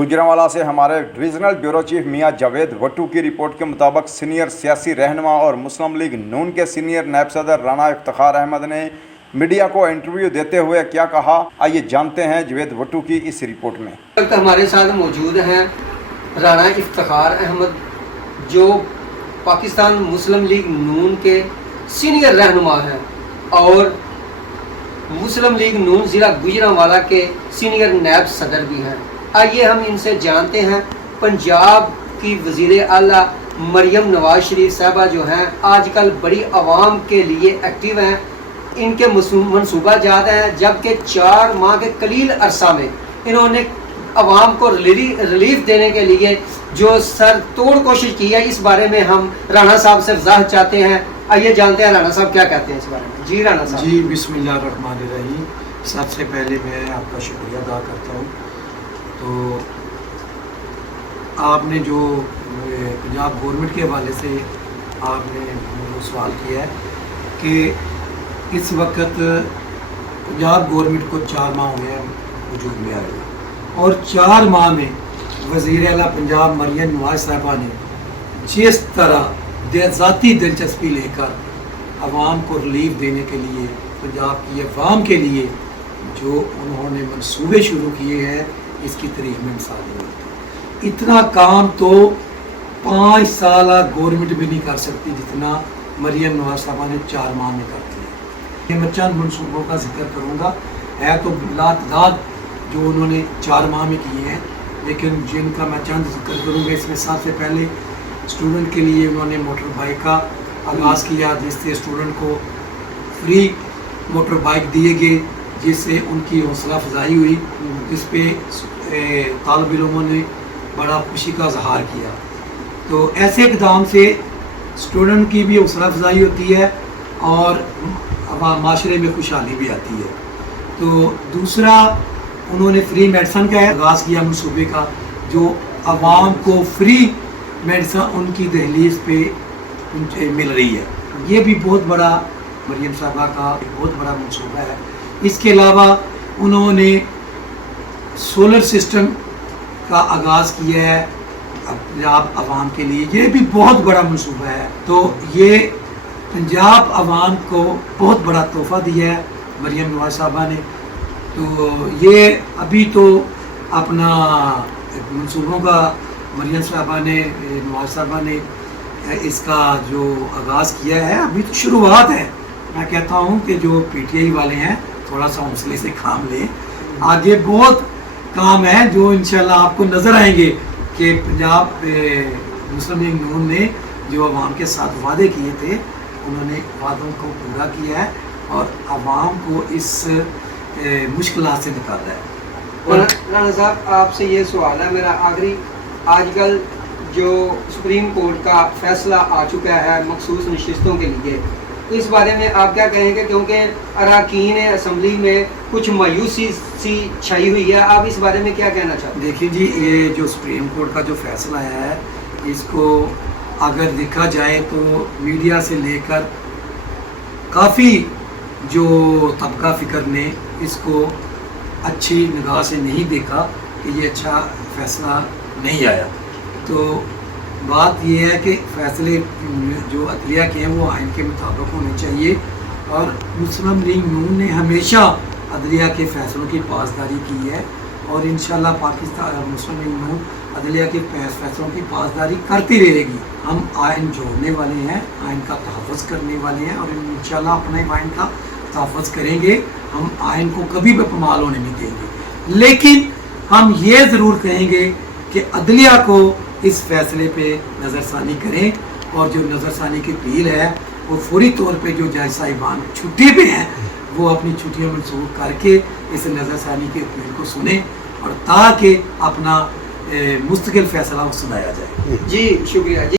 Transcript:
गुजरांवाला से हमारे divisional bureau chief मियां जावेद भट्टू की रिपोर्ट के मुताबिक सीनियर सियासी रहनुमा और मुस्लिम लीग नून के सीनियर नायब सदर राना इफ्तिखार अहमद ने मीडिया को इंटरव्यू देते हुए क्या कहा, आइए जानते हैं जावेद भट्टू की इस रिपोर्ट में। हमारे साथ मौजूद हैं राना इफ्तिखार अहमद, जो पाकिस्तान मुस्लिम लीग नून के सीनियर रहनुमा हैं और मुस्लिम लीग नून ज़िला गुजरांवाला के सीनियर नायब सदर भी हैं। आइए हम इनसे जानते हैं पंजाब की वज़ीर आला मरियम नवाज शरीफ साहबा जो हैं आजकल बड़ी आवाम के लिए एक्टिव हैं, इनके मनसूबा जात हैं, जबकि 4 माह के कलील अरसा में इन्होंने आवाम को रिलीफ देने के लिए जो सर तोड़ कोशिश की है, इस बारे में हम राना साहब से वजाहत चाहते हैं। आइए जानते हैं राना साहब क्या कहते हैं इस बारे में। जी राना साहब। जी बिस्मिल्लाहिर्रहमानिर्रहीम। सबसे पहले मैं आपका शुक्रिया अदा करता हूँ। तो आपने जो पंजाब गवर्नमेंट के हवाले से आपने सवाल किया है कि इस वक्त पंजाब गवर्नमेंट को 4 माह हुए हैं वजूद में आए, और 4 माह में वज़ीर आला पंजाब मरियम नवाज साहबा ने जिस तरह ज़ाती दिलचस्पी लेकर आवाम को रिलीफ देने के लिए, पंजाब की अवाम के लिए जो उन्होंने मंसूबे शुरू किए हैं, इसकी तारीख में मिसाल नहीं। इतना काम तो 5 साल गवर्नमेंट भी नहीं कर सकती जितना मरियम नवाज साहबा ने 4 माह में कर दिया। मैं चंद मनसूबों का जिक्र करूँगा, है तो लातादाद जो उन्होंने 4 माह में किए हैं, लेकिन जिनका मैं चंद जिक्र करूँगा। इसमें सबसे पहले स्टूडेंट के लिए उन्होंने मोटर बाइक का आगाज़ किया, जिससे स्टूडेंट को फ्री मोटर बाइक दिए गए, जिससे उनकी हौसला अफजाई हुई, जिस पे तालिब इल्मों ने बड़ा खुशी का इजहार किया। तो ऐसे इक़दाम से स्टूडेंट की भी हौसला अफजाई होती है और माशरे में खुशहाली भी आती है। तो दूसरा, उन्होंने फ्री मेडिसिन का आगाज़ किया मनसूबे का, जो आवाम को फ्री मेडिसिन उनकी दहलीज पे मिल रही है। ये भी बहुत बड़ा मरियम साहबा का बहुत बड़ा मनसूबा है। इसके अलावा उन्होंने सोलर सिस्टम का आगाज़ किया है पंजाब आवाम के लिए, ये भी बहुत बड़ा मनसूबा है। तो ये पंजाब आवाम को बहुत बड़ा तोहफ़ा दिया है मरियम नवाज साहबा ने। तो ये अभी तो अपना मनसूबों का मरियम साहबा ने, नवाज साहबा ने इसका जो आगाज़ किया है, अभी तो शुरुआत है। मैं कहता हूँ कि जो PTI वाले हैं थोड़ा सा हौसले से काम लें, आगे बहुत काम है जो इंशाल्लाह आपको नज़र आएंगे कि पंजाब मुस्लिम लीग नून ने जो आवाम के साथ वादे किए थे, उन्होंने वादों को पूरा किया है और आवाम को इस मुश्किलात से निकाला है। और राना साहब, आपसे ये सवाल है मेरा आखिरी, आजकल जो सुप्रीम कोर्ट का फैसला आ चुका है मखसूस नशिस्तों के लिए, इस बारे में आप क्या कहेंगे? क्योंकि अरकान असम्बली में कुछ मायूसी सी छाई हुई है, आप इस बारे में क्या कहना चाहते हैं? देखिए जी, ये जो सुप्रीम कोर्ट का जो फैसला आया है, इसको अगर देखा जाए तो मीडिया से लेकर काफ़ी जो तबका फ़िक्र ने इसको अच्छी निगाह से नहीं देखा कि ये अच्छा फैसला नहीं आया। तो बात ये है कि फ़ैसले जो अदलिया के हैं वो आइन के मुताबिक होने चाहिए, और मुस्लिम लीग नून ने हमेशा अदलिया के फ़ैसलों की पासदारी की है, और इंशाल्लाह पाकिस्तान मुस्लिम लीग नून अदलिया के फैसलों की पासदारी करती रहेगी। हम आइन जोड़ने वाले हैं, आइन का तहफ़्फ़ुज़ करने वाले हैं, और इंशाल्लाह अपने आइन का तहफ़्फ़ुज़ करेंगे। हम आइन को कभी भी पामाल होने नहीं देंगे, लेकिन हम ये ज़रूर कहेंगे कि अदलिया को इस फैसले पे नज़रसानी करें, और जो नज़रसानी की अपील है वो फौरी तौर पे जो जज साहिबान छुट्टी पे हैं वो अपनी छुट्टियां मंसूख करके इस नज़रसानी की अपील को सुने, और ताकि अपना मुस्तकिल फैसला सुनाया जाए। जी शुक्रिया जी।